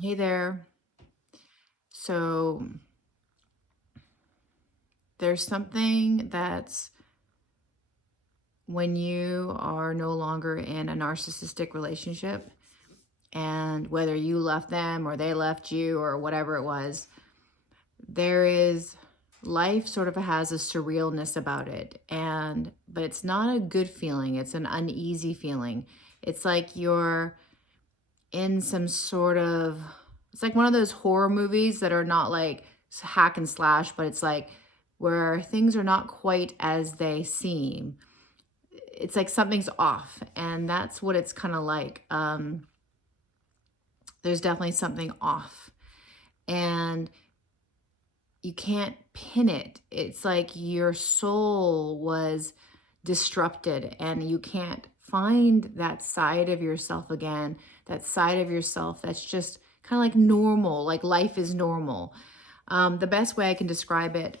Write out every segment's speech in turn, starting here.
Hey there. So there's something that's when you are no longer in a narcissistic relationship, and whether you left them or they left you or whatever it was, there is life sort of has a surrealness about it. But it's not a good feeling, it's an uneasy feeling. It's like you're in some sort of it's like one of those horror movies that are not like hack and slash, but it's like where things are not quite as they seem. It's like something's off, and that's what it's kind of like. There's definitely something off, and you can't pin it. It's like your soul was disrupted, and you can't find that side of yourself again, that side of yourself that's just kind of like normal, like life is normal. The best way I can describe it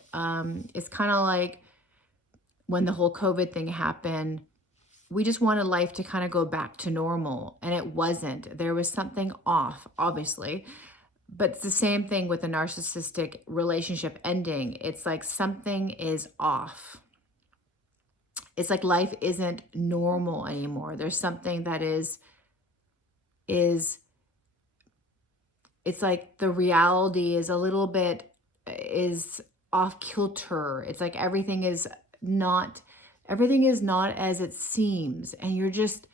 is kind of like when the whole COVID thing happened. We just wanted life to kind of go back to normal, and it wasn't. There was something off, obviously. But it's the same thing with a narcissistic relationship ending. It's like something is off. It's like life isn't normal anymore. There's something that is it's like the reality is a little bit is off kilter. It's like not everything is not as it seems, and you're just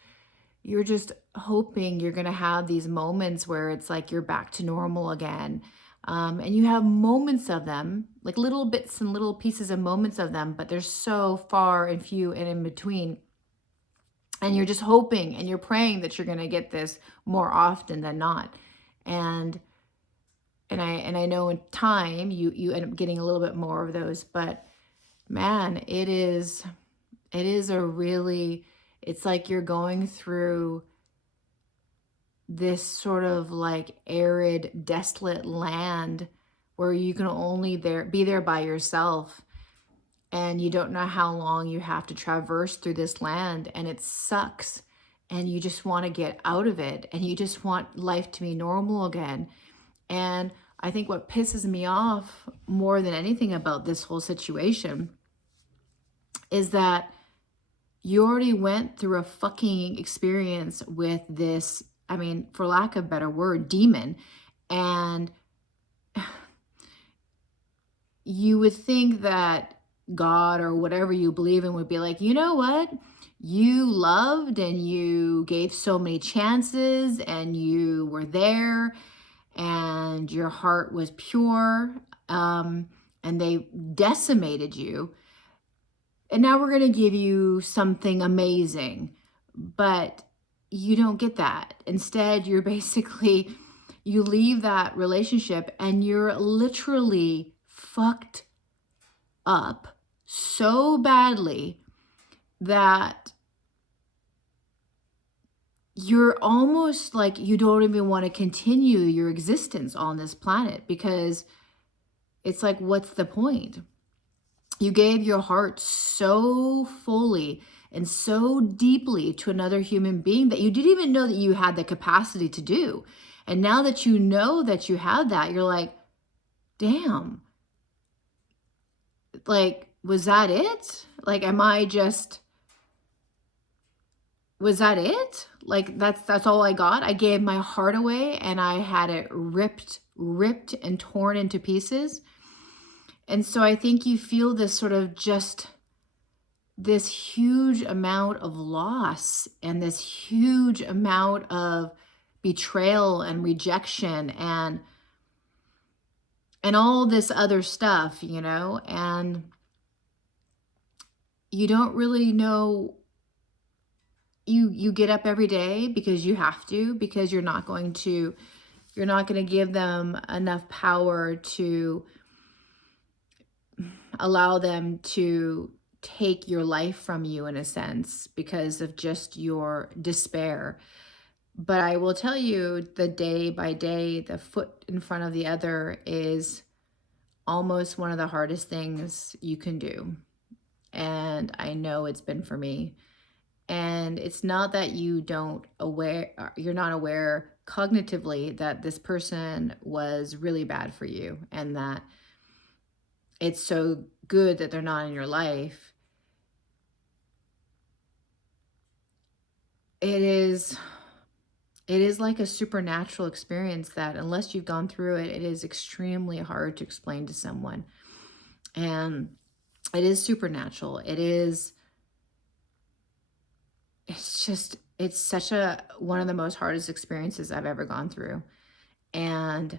hoping you're going to have these moments where it's like you're back to normal again. And you have moments of them, like little bits and little pieces of moments of them, but they're so far and few and in between. And you're just hoping and you're praying that you're going to get this more often than not. And and I know in time you end up getting a little bit more of those, but man, it is a really it's like you're going through this sort of like arid, desolate land where you can only be there by yourself, and you don't know how long you have to traverse through this land, and it sucks, and you just want to get out of it, and you just want life to be normal again. And I think what pisses me off more than anything about this whole situation is that you already went through a fucking experience with this, I mean, for lack of a better word, demon. And you would think that God or whatever you believe in would be like, you know what? You loved and you gave so many chances and you were there and your heart was pure, and they decimated you. And now we're going to give you something amazing. But you don't get that. Instead, you're basically, you leave that relationship and you're literally fucked up so badly that you're almost like you don't even want to continue your existence on this planet, because it's like, what's the point? You gave your heart so fully and so deeply to another human being that you didn't even know that you had the capacity to do. And now that you know that you have that, you're like, damn, like, was that it? Like, was that it? Like, that's all I got? I gave my heart away and I had it ripped and torn into pieces. And so I think you feel this sort of just this huge amount of loss and this huge amount of betrayal and rejection and all this other stuff, and you don't really know. You get up every day because you have to, because you're not going to give them enough power to allow them to take your life from you, in a sense, because of just your despair. But I will tell you, the day by day, the foot in front of the other is almost one of the hardest things you can do. And I know it's been for me. And it's not that you're not aware cognitively that this person was really bad for you and that it's so good that they're not in your life, it is like a supernatural experience that unless you've gone through it, it is extremely hard to explain to someone. And it is supernatural. It's such one of the most hardest experiences I've ever gone through. And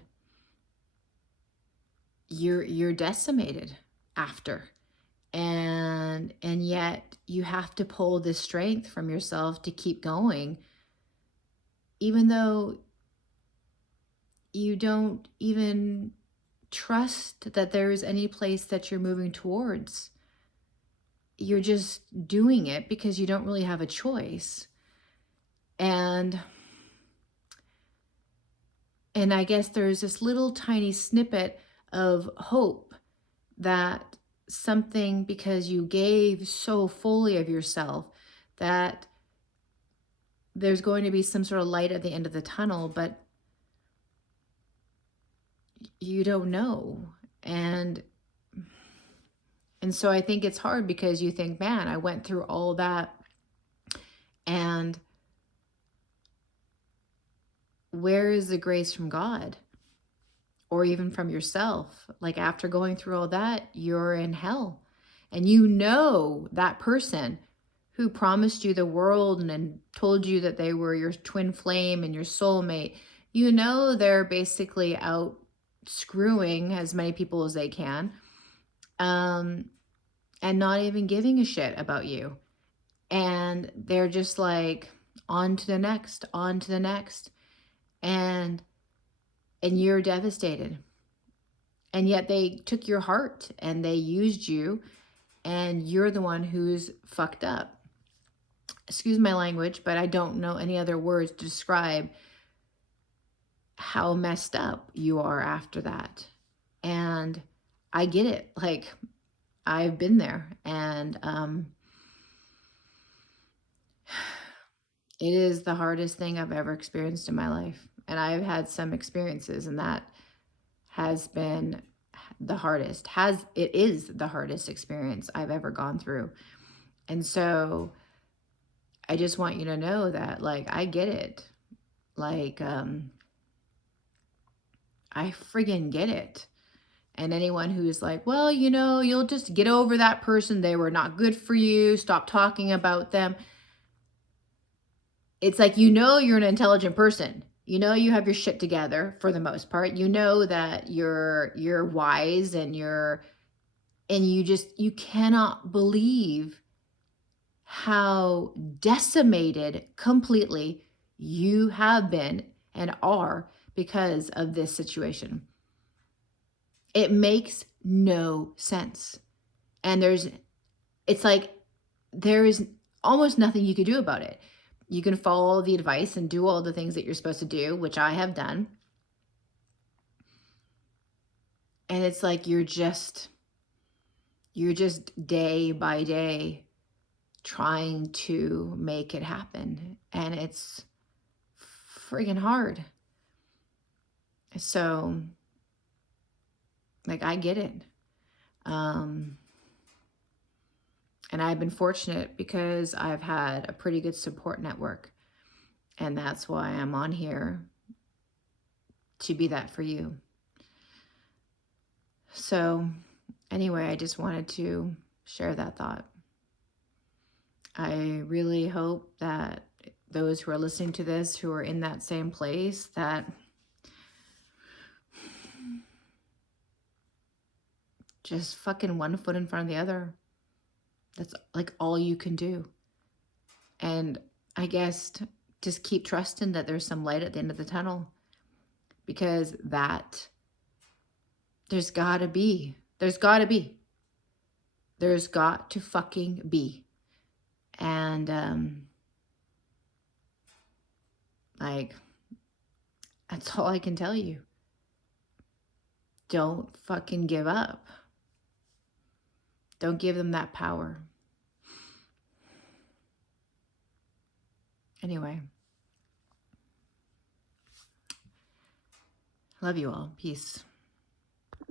you're decimated after. And yet you have to pull this strength from yourself to keep going, even though you don't even trust that there is any place that you're moving towards. You're just doing it because you don't really have a choice. And I guess there's this little tiny snippet of hope that something, because you gave so fully of yourself, that there's going to be some sort of light at the end of the tunnel, but you don't know. And so I think it's hard because you think, man, I went through all that, and where is the grace from God or even from yourself? Like, after going through all that, you're in hell, and you know that person who promised you the world and told you that they were your twin flame and your soulmate, you know they're basically out screwing as many people as they can, and not even giving a shit about you. And they're just like, on to the next, on to the next. And you're devastated. And yet they took your heart and they used you, and you're the one who's fucked up. Excuse my language, but I don't know any other words to describe how messed up you are after that. And I get it. Like, I've been there, and it is the hardest thing I've ever experienced in my life. And I've had some experiences, and that has been the hardest. It is the hardest experience I've ever gone through. And so I just want you to know that, like, I get it. Like, I friggin' get it. And anyone who's like, well, you'll just get over that person. They were not good for you. Stop talking about them. It's like, you're an intelligent person. You have your shit together for the most part. You know that you're wise, and you cannot believe how decimated completely you have been and are because of this situation. It makes no sense. And it's like, there is almost nothing you could do about it. You can follow the advice and do all the things that you're supposed to do, which I have done. And it's like, you're just day by day trying to make it happen. And it's friggin' hard. So, like, I get it. And I've been fortunate because I've had a pretty good support network. And that's why I'm on here, to be that for you. So anyway, I just wanted to share that thought. I really hope that those who are listening to this, who are in that same place, that just fucking one foot in front of the other. That's like all you can do. And I guess just keep trusting that there's some light at the end of the tunnel, because there's got to fucking be. And like, that's all I can tell you. Don't fucking give up. Don't give them that power. Anyway. Love you all. Peace.